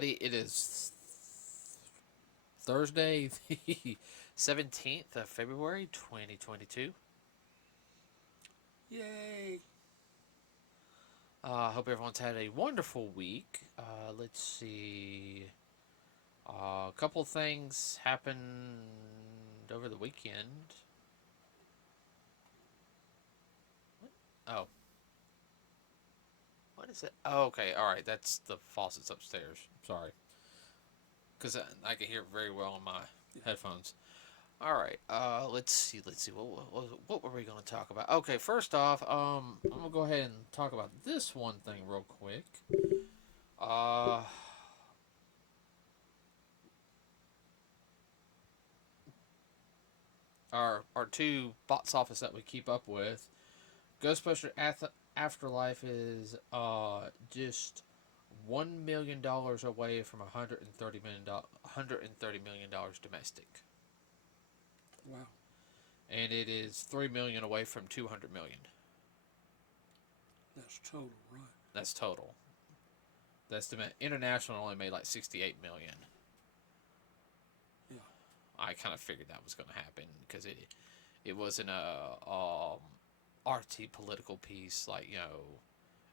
everybody. It is Thursday, the 17th of February, 2022. Yay! I hope everyone's had a wonderful week. Let's see. A couple things happened over the weekend. What? Oh, what is it? Oh, okay. All right. That's the faucets upstairs. Sorry. Because I can hear it very well on my headphones. All right. Let's see. Let's see. What were we going to talk about? Okay. First off, I'm gonna go ahead and talk about this one thing real quick. Uh, our two box office that we keep up with, Ghostbuster Afterlife is just $1 million away from $130 million domestic, Wow, and it is 3 million away from 200 million. that's total, right? That's total. That's the international only made like 68 million. Yeah. I kind of figured that was going to happen because it wasn't a arty political piece like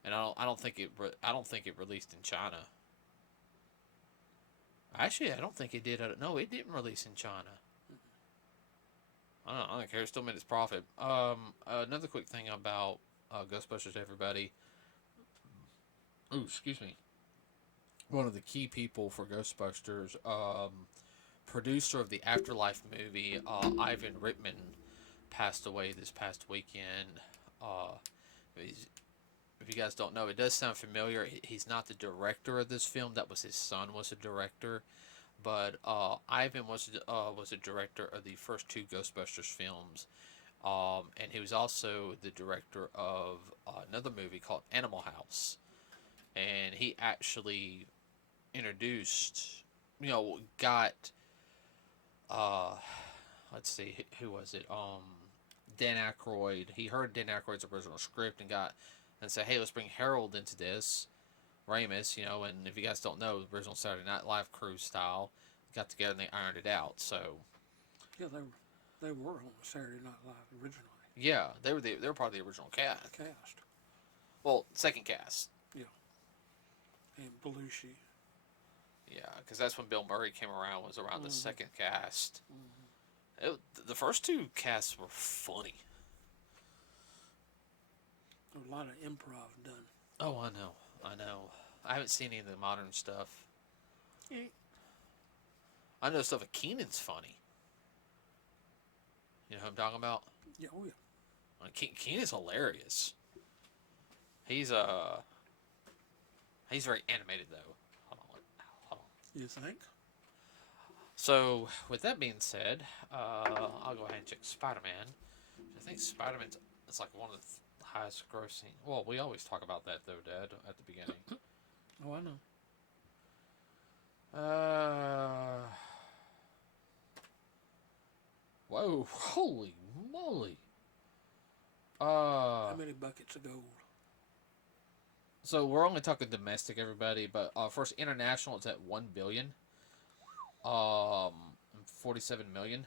and I don't think it released in China. Actually, I don't think it did. No, it didn't release in China. I don't care. It still made its profit. Another quick thing about Ghostbusters, everybody. Ooh, excuse me. One of the key people for Ghostbusters, producer of the Afterlife movie, Ivan Reitman, passed away this past weekend. Uh, if you guys don't know, it does sound familiar. He's not the director of this film. That was his son was a director, but Ivan was a director of the first two Ghostbusters films, and he was also the director of another movie called Animal House, and he actually introduced, got uh, let's see, who was it? Dan Aykroyd. He heard Dan Aykroyd's original script and said, "Hey, let's bring Harold into this." Ramis, and if you guys don't know, the original Saturday Night Live crew style got together and they ironed it out. So Yeah, they were on Saturday Night Live originally. yeah, they were part of the original cast. Cast. Well, second cast. Yeah. And Belushi. Yeah, because that's when Bill Murray came around. Was around the second cast. Mm-hmm. The first two casts were funny. A lot of improv done. Oh, I know, I know. I haven't seen any of the modern stuff. Yeah. I know stuff. Like Keenan's funny. You know who I'm talking about? Yeah. Oh yeah. Keenan's hilarious. He's uh he's very animated though. Hold on. You think? So with that being said, I'll go ahead and check Spider-Man. I think Spider-Man's it's like one of the highest grossing. Well, we always talk about that though, Dad, at the beginning. Oh, I know. Uh, whoa, holy moly! How many buckets of gold? So we're only talking domestic, everybody, but first international, it's at 1 billion. 47 million.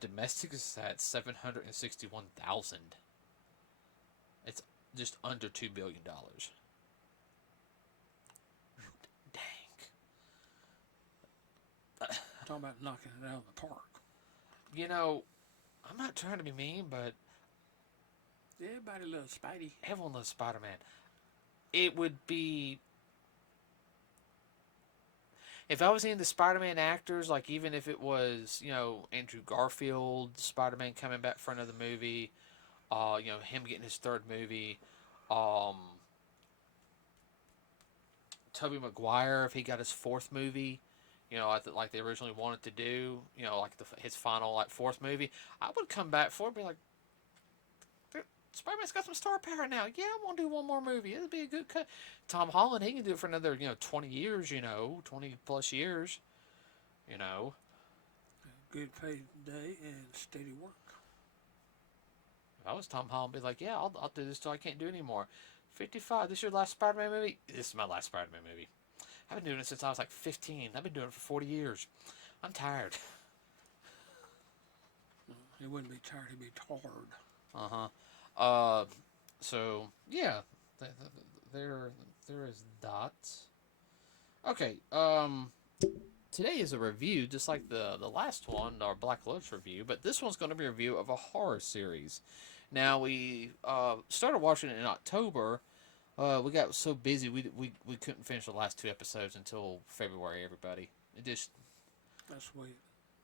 Domestic is at 761,000. It's just under $2 billion. Dang. Talking about knocking it out of the park. I'm not trying to be mean, but Everybody loves Spidey. everyone loves Spider-Man. It would be if I was into Spider-Man actors, like even if it was Andrew Garfield, Spider-Man coming back for another movie, him getting his third movie, um, Tobey Maguire if he got his fourth movie, like they originally wanted to do, like his final like fourth movie, I would come back for it and be like, Spider-Man's got some star power now. Yeah, I want to do one more movie. It'll be a good cut. Tom Holland, he can do it for another 20 years, 20 plus years, you know. Good paid day and steady work. If I was Tom Holland, I'd be like, yeah, I'll do this till I can't do anymore. 55, this is your last Spider-Man movie? This is my last Spider-Man movie. I've been doing it since I was like 15. I've been doing it for 40 years. I'm tired. He wouldn't be tired, he'd be tarred. Uh-huh. Uh, so, yeah. There is that. Okay, today is a review, just like the last one, our Black Lotus review, but this one's going to be a review of a horror series. Now, we started watching it in October. We got so busy, we couldn't finish the last 2 episodes until February, everybody. It just... That's the way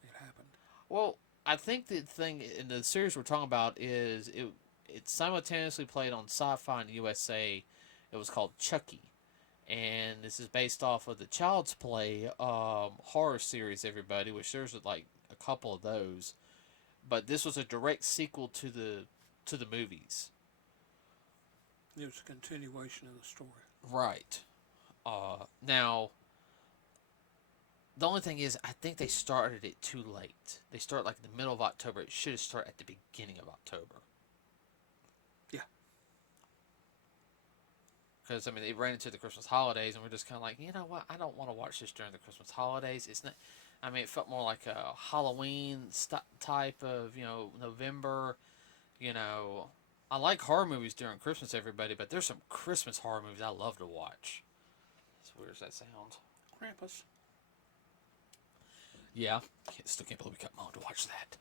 it happened. Well, I think the thing in the series we're talking about is it simultaneously played on Sci-Fi and USA. It was called Chucky. And this is based off of the Child's Play horror series, everybody, which there's like a couple of those. But this was a direct sequel to the movies. It was a continuation of the story. Right. Now, the only thing is, I think they started it too late. They start like in the middle of October. It should have started at the beginning of October. Yeah. Because, I mean, it ran into the Christmas holidays, and we're just kind of like, you know what? I don't want to watch this during the Christmas holidays. It's not... I mean, it felt more like a Halloween type of, November. I like horror movies during Christmas, everybody, but there's some Christmas horror movies I love to watch. As weird as that sounds. Krampus. Yeah. Still can't believe we got Mom to watch that.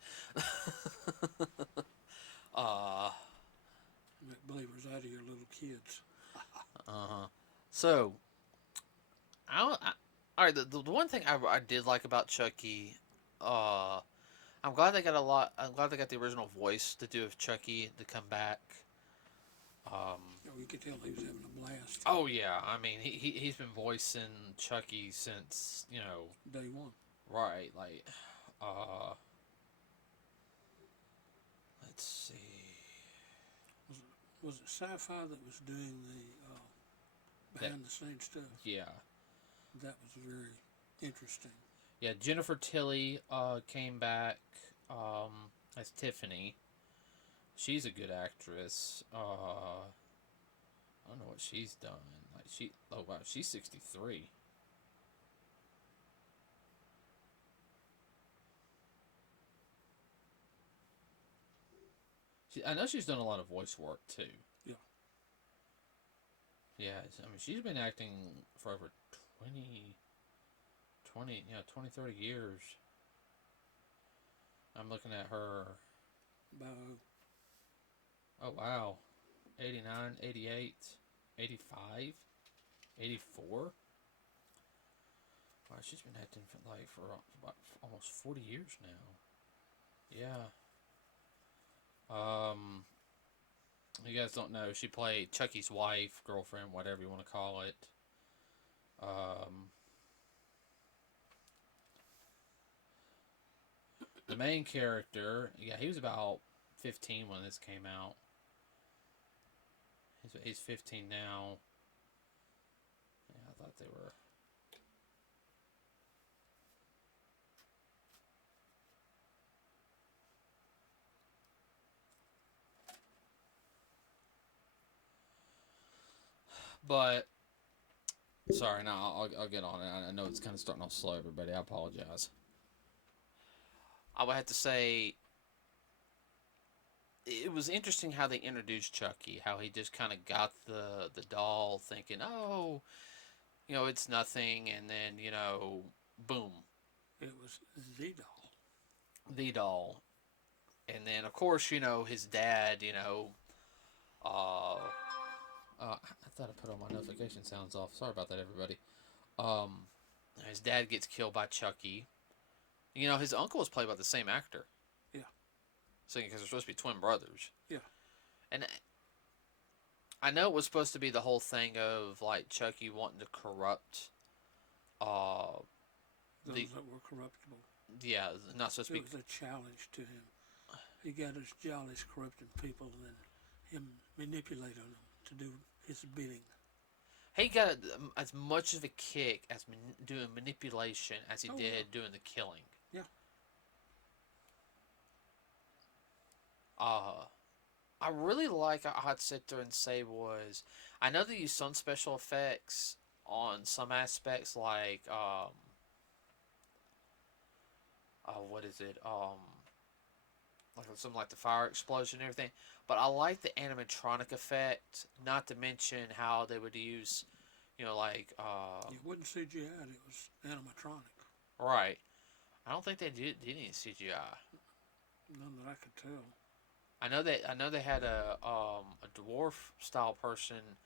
Make believers out of your little kids. So, all right. The one thing I did like about Chucky, I'm glad they got I'm glad they got the original voice to do with Chucky to come back. You could tell he was having a blast. Oh yeah, I mean he's been voicing Chucky since Day one. Right, like let's see. Was it Sci-Fi that was doing the behind the scenes stuff? Yeah. That was very interesting. Yeah, Jennifer Tilly came back as Tiffany. She's a good actress. I don't know what she's done. Oh wow, she's 63. I know she's done a lot of voice work too. Yeah. Yeah, I mean she's been acting for over 30 years. I'm looking at her. Oh wow. 89, 88, 85, 84. Wow, she's been acting for about almost 40 years now. Yeah. You guys don't know, she played Chucky's wife, girlfriend, whatever you want to call it. The main character, yeah, he was about 15 when this came out. He's 15 now. Yeah, I thought they were. But sorry, now I'll get on it. I know it's kind of starting off slow, everybody. I apologize. I would have to say it was interesting how they introduced Chucky. How he just kind of got the doll, thinking, oh, it's nothing, and then boom. It was the doll. The doll, and then of course his dad. I thought I put all my notification sounds off. Sorry about that, everybody. His dad gets killed by Chucky. His uncle was played by the same actor. Yeah. So, because they're supposed to be twin brothers. Yeah. And I know it was supposed to be the whole thing of, like, Chucky wanting to corrupt those that were corruptible. Yeah, not supposed to be. It was a challenge to him. He got his jollies corrupting people and then him manipulating them to do his bidding. He got as much of a kick as doing manipulation as he did doing the killing. Yeah. I really like, I'd sit there and say was, I know they use some special effects, on some aspects, like what is it? Like something like the fire explosion and everything. But I like the animatronic effect. Not to mention how they would use, like It wasn't CGI. It was animatronic. right. I don't think they did any CGI. None that I could tell. I know they had a dwarf style person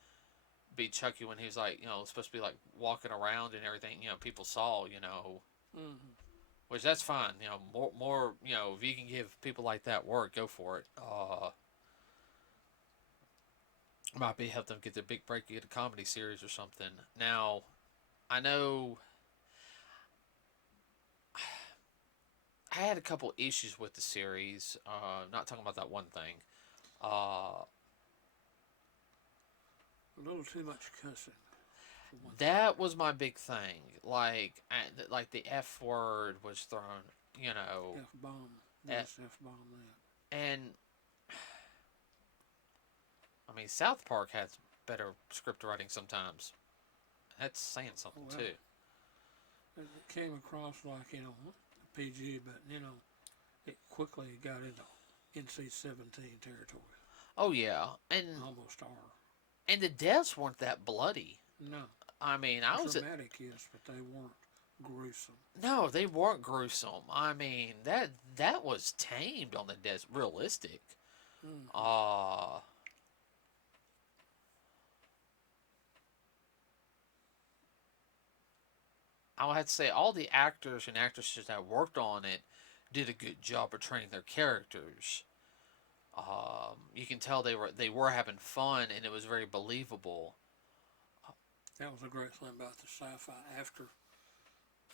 be Chucky when he was like supposed to be like walking around and everything. People saw. Mm-hmm. Which that's fine. More. If you can give people like that work, go for it. Might be help them get their big break, get a comedy series or something. Now, I know I had a couple issues with the series. Not talking about that one thing. Uh, A little too much cussing. that was my big thing. Like the F word was thrown. F-bomb. Yes, F-bomb that. And I mean South Park has better script writing sometimes. That's saying something too. It came across like, PG, but, it quickly got into NC-17 territory. Oh yeah, and Almost R. and the deaths weren't that bloody. No. I mean, I was dramatic, yes, but they weren't gruesome. no, they weren't gruesome. I mean, that was tamed on the deaths, realistic. Mm-hmm. I would have to say all the actors and actresses that worked on it did a good job of training their characters. You can tell they were having fun and it was very believable. That was a great thing about the sci-fi. After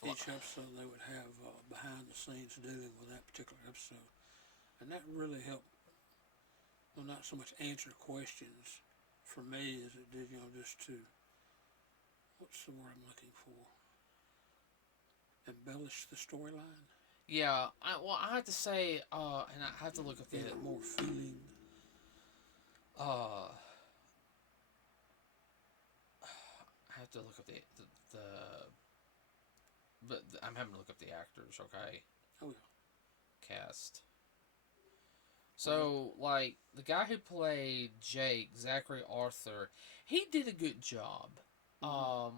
each episode, they would have behind the scenes dealing with that particular episode, and that really helped. Well, not so much answer questions for me as it did, just to, what's the word I'm looking for? Embellish the storyline. Yeah, I have to say, and I have to look at the more feeling. I have to look up the but I'm having to look up the actors. Okay. Oh yeah. Cast. So, like, the guy who played Jake, Zachary Arthur, he did a good job. Mm-hmm.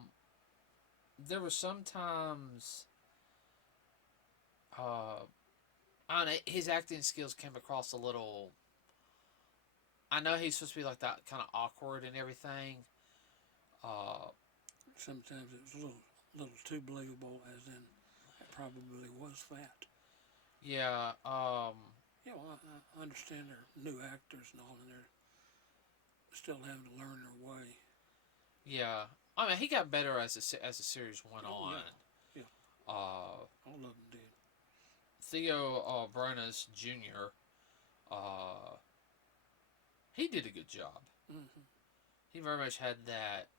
There were sometimes, I don't know, his acting skills came across a little. I know he's supposed to be like that, kind of awkward and everything. Sometimes it was a little too believable, as in it probably was that. Yeah. Well, I understand they're new actors and all, and they're still having to learn their way. Yeah. I mean, he got better as the series went on. Yeah. All of them did. Theo Bronas Jr. He did a good job. Mm-hmm. He very much had that.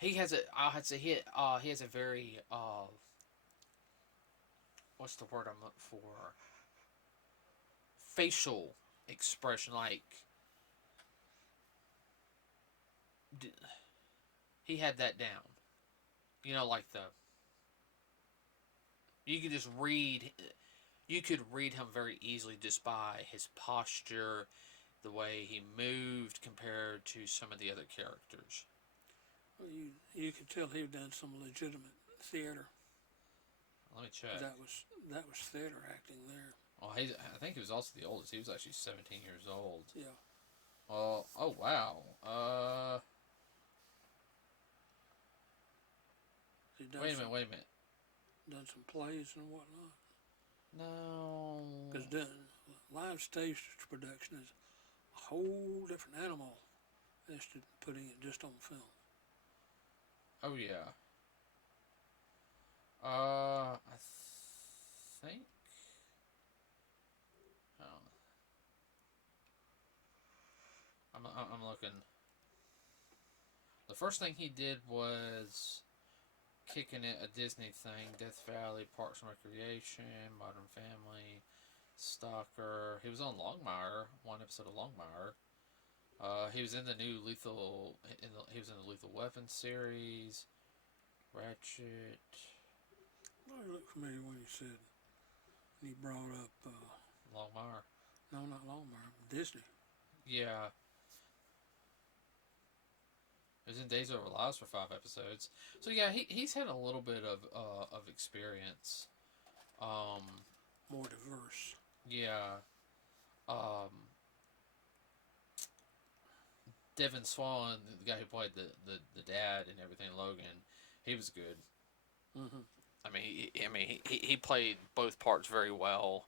He has a. I had to say he has a very what's the word I'm looking for? Facial expression, like he had that down. Like you could just read. You could read him very easily just by his posture, the way he moved compared to some of the other characters. Well, you could tell he'd done some legitimate theater. Let me check. That was theater acting there. Oh, I think he was also the oldest. He was actually 17 years old. Yeah. Oh wow. Wait a minute. Done some plays and whatnot. No. Because live stage production is a whole different animal as to putting it just on film. Oh yeah. I think. Oh. I'm looking. The first thing he did was Kicking It, a Disney thing, Death Valley, Parks and Recreation, Modern Family, Stalker. He was on Longmire, one episode of Longmire. He was in the new Lethal. He was in the Lethal Weapon series. Ratchet. Well, it looked familiar when he said he brought up. Longmire. No, not Longmire. Disney. Yeah. He was in Days Over Lives for 5 episodes. So yeah, he's had a little bit of experience. More diverse. Yeah. Um, Devin Swan, the guy who played the dad and everything, Logan, he was good. Mm-hmm. He played both parts very well.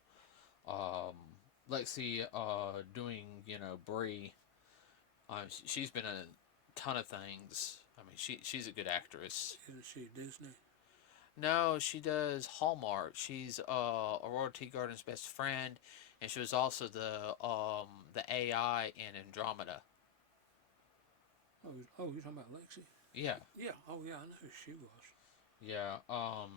Lexi, doing Bree, she's been in a ton of things. She's a good actress. Isn't she Disney? No, she does Hallmark. She's Aurora Teagarden's best friend, and she was also the AI in Andromeda. Oh, you're talking about Lexi? Yeah, Yeah. Oh, yeah. I know who she was. yeah. Of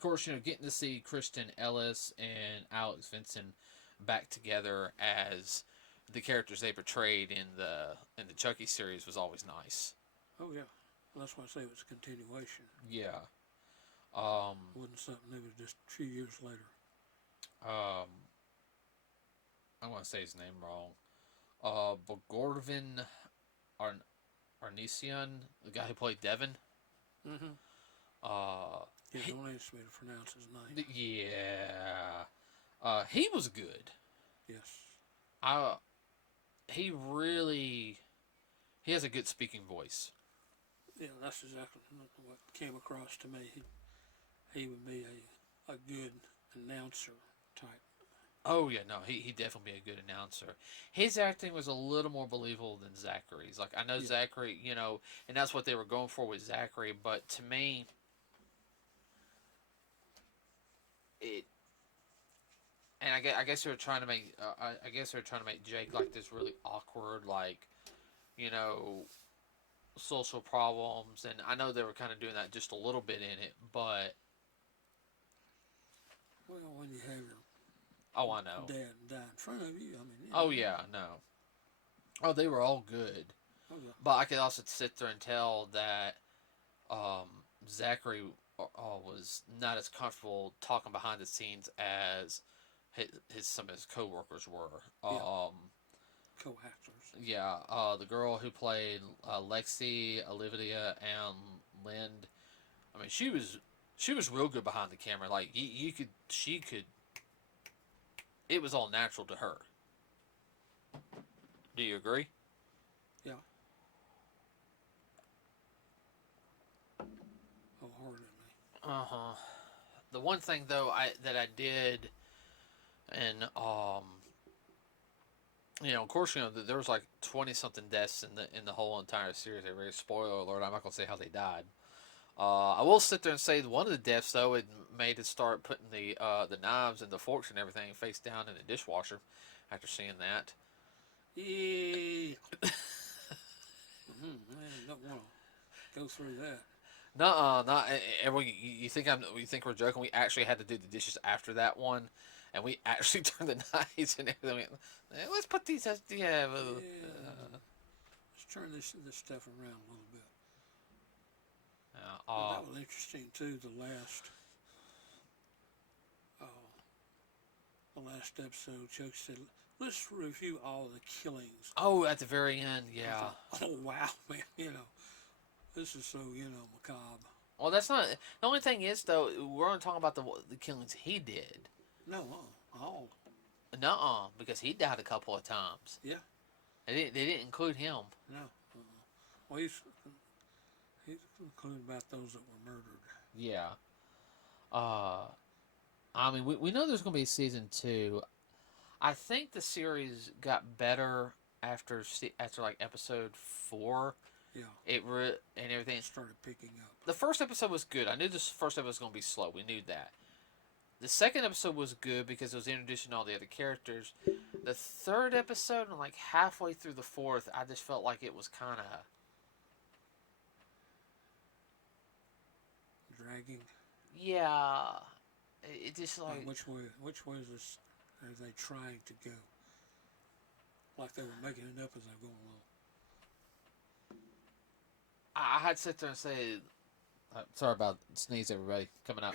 course, getting to see Kristen Ellis and Alex Vincent back together as the characters they portrayed in the Chucky series was always nice. Oh, yeah. Well, that's why I say it was a continuation. Yeah. It wasn't something that was just a few years later. Um, I want to say his name wrong. Bogorvin Arn- Arnesian, the guy who played Devin. Mm-hmm. Uh, Yeah, he, don't ask me to pronounce his name. yeah. He was good. Yes. I he really he has a good speaking voice. Yeah, that's exactly what came across to me. He would be a good announcer type. Oh yeah, no, he definitely be a good announcer. His acting was a little more believable than Zachary's. Like I know Yeah. Zachary, and that's what they were going for with Zachary. But to me, it and I guess they were trying to make I guess they were trying to make Jake like this really awkward, like you know, social problems, and I know they were kind of doing that just a little bit in it, but Well, when you have your oh, I know. dad die in front of you, Oh yeah, no. Oh, they were all good, Oh, yeah. but I could also sit there and tell that um, Zachary was not as comfortable talking behind the scenes as some of his coworkers were. Yeah. Co-actors. Yeah, the girl who played Lexi, Olivia, and Lind. She was real good behind the camera. Like she could. It was all natural to her. Do you agree? Yeah. Wholeheartedly. The one thing though I did, and of course, there was like 20 something deaths in the whole entire series. Very spoiler alert. I'm not gonna say how they died. I will sit there and say one of the deaths though it made it start putting the knives and the forks and everything face down in the dishwasher after seeing that. Yeah. Man, don't want to go through that. No, not everyone. You think we're joking? We actually had to do the dishes after that one, and we actually turned the knives and everything. Let's put these. Yeah. Let's turn this stuff around a little bit. Uh, Well, uh, that was interesting too. Uh, the last episode, Chuck said, "Let's review all the killings." oh, at the very end, I yeah. thought, oh wow, man! This is so macabre. Well, that's not the only thing is though. We're only talking about the killings he did. No, all. Nuh-uh, because he died a couple of times. Yeah. They didn't include him. No. Well, he's concluding about those that were murdered. Yeah. We know there's going to be season 2. I think the series got better after like episode 4. Yeah. And everything started picking up. The first episode was good. I knew this first episode was going to be slow. We knew that. The second episode was good because it was introducing all the other characters. The third episode and like halfway through the fourth, I just felt like it was kind of dragging. Yeah, it just like which way is this? Are they trying to go? like they were making it up as they were going along. I had to sit there and say, sorry about sneeze, everybody coming up.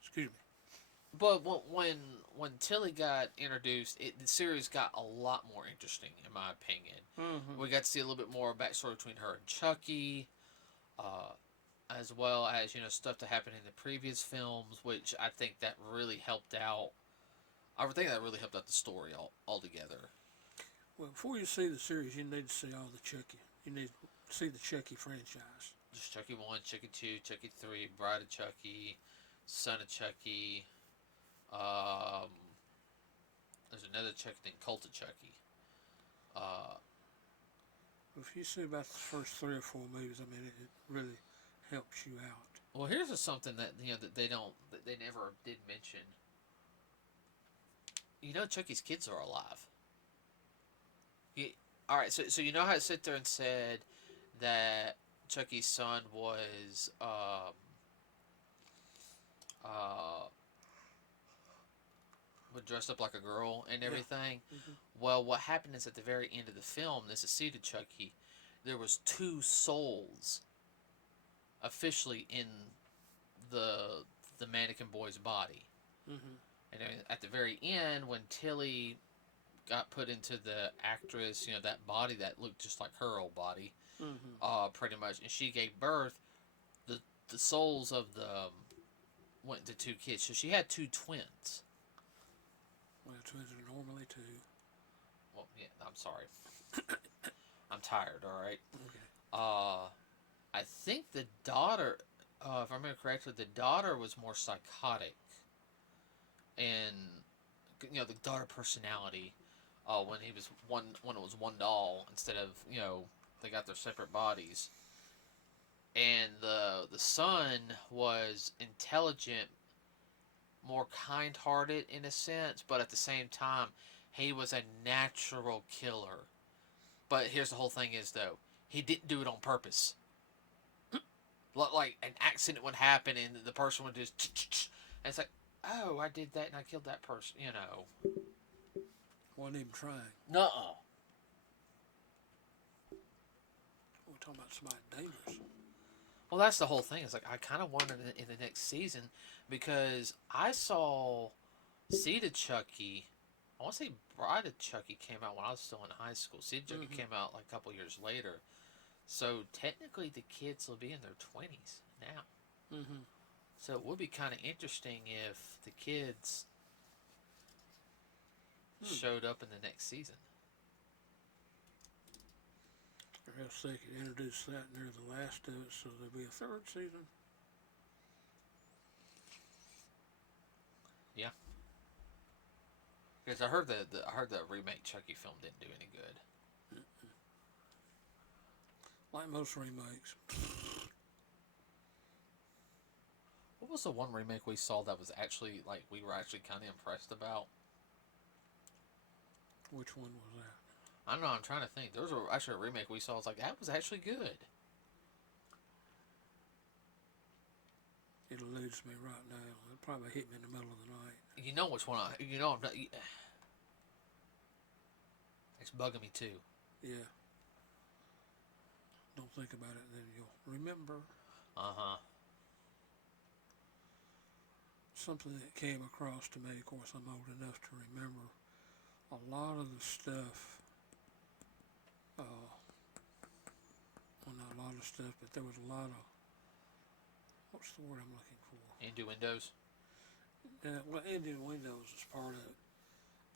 Excuse me. But when Tilly got introduced, the series got a lot more interesting, in my opinion. Mm-hmm. We got to see a little bit more backstory between her and Chucky, as well as stuff that happened in the previous films, which I think that really helped out. I think that really helped out the story altogether. Well, before you see the series, you need to see all the Chucky. You need to see the Chucky franchise. Just Chucky 1, Chucky 2, Chucky 3, Bride of Chucky, Son of Chucky. There's another Chucky thing, Cult of Chucky. If you see about the first 3 or 4 movies, I mean, it really helps you out. Well, here's something that that they never did mention. Chucky's kids are alive. All right, so you know how I sit there and said that Chucky's son was dressed up like a girl and everything. Yeah. Mm-hmm. Well, what happened is at the very end of the film, this is Seed of Chucky, there was 2 souls officially in the mannequin boy's body. Mm-hmm. And at the very end, when Tilly got put into the actress, that body that looked just like her old body, Mm-hmm. pretty much, and she gave birth, the souls of the went to 2 kids. So she had 2 twins. Well, twins are normally 2. Well, yeah, I'm sorry. I'm tired, all right? Okay. I think the daughter, if I remember correctly, the daughter was more psychotic. And, the daughter personality, when it was one doll, instead of, they got their separate bodies. And the son was intelligent, more kind-hearted in a sense, but at the same time, he was a natural killer. But here's the whole thing is, though, he didn't do it on purpose. Like, an accident would happen, and the person would just... And it's like, oh, I did that, and I killed that person, Wasn't even trying. Nuh-uh. We're talking about somebody dangerous. Well, that's the whole thing. It's like, I kind of wanted it in the next season, because I saw Seed of Chucky... I want to say Bride of Chucky came out when I was still in high school. Seed of Chucky came out like a couple years later. So technically the kids will be in their 20s now. Mm-hmm. So it would be kind of interesting if the kids showed up in the next season. Or else they could introduce that near the last of it, so there'll be a 3rd season. Yeah. Because I heard the remake Chucky film didn't do any good. Like most remakes. What was the one remake we saw that was actually, like, we were actually kind of impressed about? Which one was that? I don't know, I'm trying to think. There was actually a remake we saw, I was like, that was actually good. It eludes me right now. It'll probably hit me in the middle of the night. You know which one I'm not... It's bugging me too. Yeah. Don't think about it, then you'll remember. Uh-huh. Something that came across to me, of course I'm old enough to remember a lot of the stuff, well, not a lot of stuff, but there was a lot of, what's the word I'm looking for? Innuendos? Well, Indian Windows is part of it.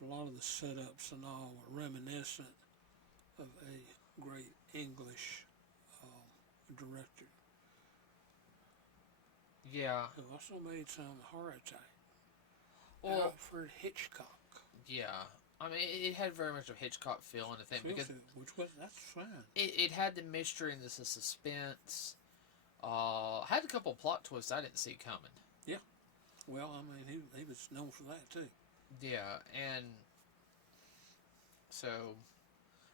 A lot of the setups and all were reminiscent of a great English director. Yeah. Who also made some horror type. Well, Alfred Hitchcock. Yeah. I mean, it had very much of Hitchcock feel in the thing. Because that's fine. It had the mystery and the suspense. Had a couple plot twists I didn't see coming. Yeah. Well, I mean, he was known for that too. Yeah, and so,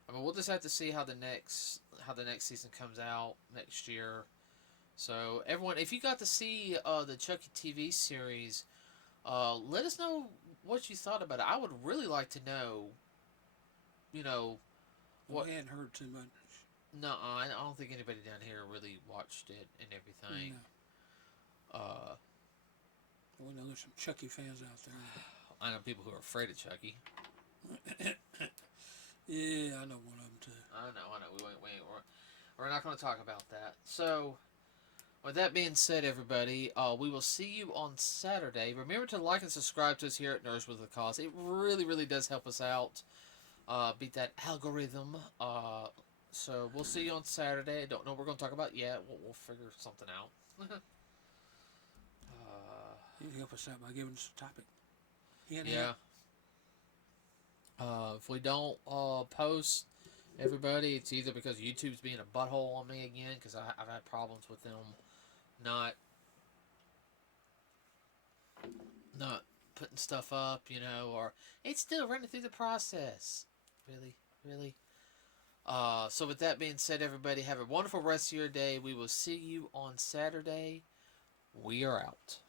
I mean, we'll just have to see how the next season comes out next year. So, everyone, if you got to see the Chucky TV series, let us know what you thought about it. I would really like to know you know, what? We hadn't heard too much. No, I don't think anybody down here really watched it and everything. No. Uh, We know there's some Chucky fans out there. I know people who are afraid of Chucky. Yeah, I know one of them too. I know. We're not going to talk about that. So, with that being said, everybody, we will see you on Saturday. Remember to like and subscribe to us here at Nerds with a Cause. It really, really does help us out. Beat that algorithm. So we'll see you on Saturday. I don't know what we're going to talk about yet. We'll figure something out. You can help us out by giving us a topic. Yeah. If we don't post, everybody, it's either because YouTube's being a butthole on me again, because I've had problems with them not putting stuff up, or it's still running through the process. Really. So with that being said, everybody, have a wonderful rest of your day. We will see you on Saturday. We are out.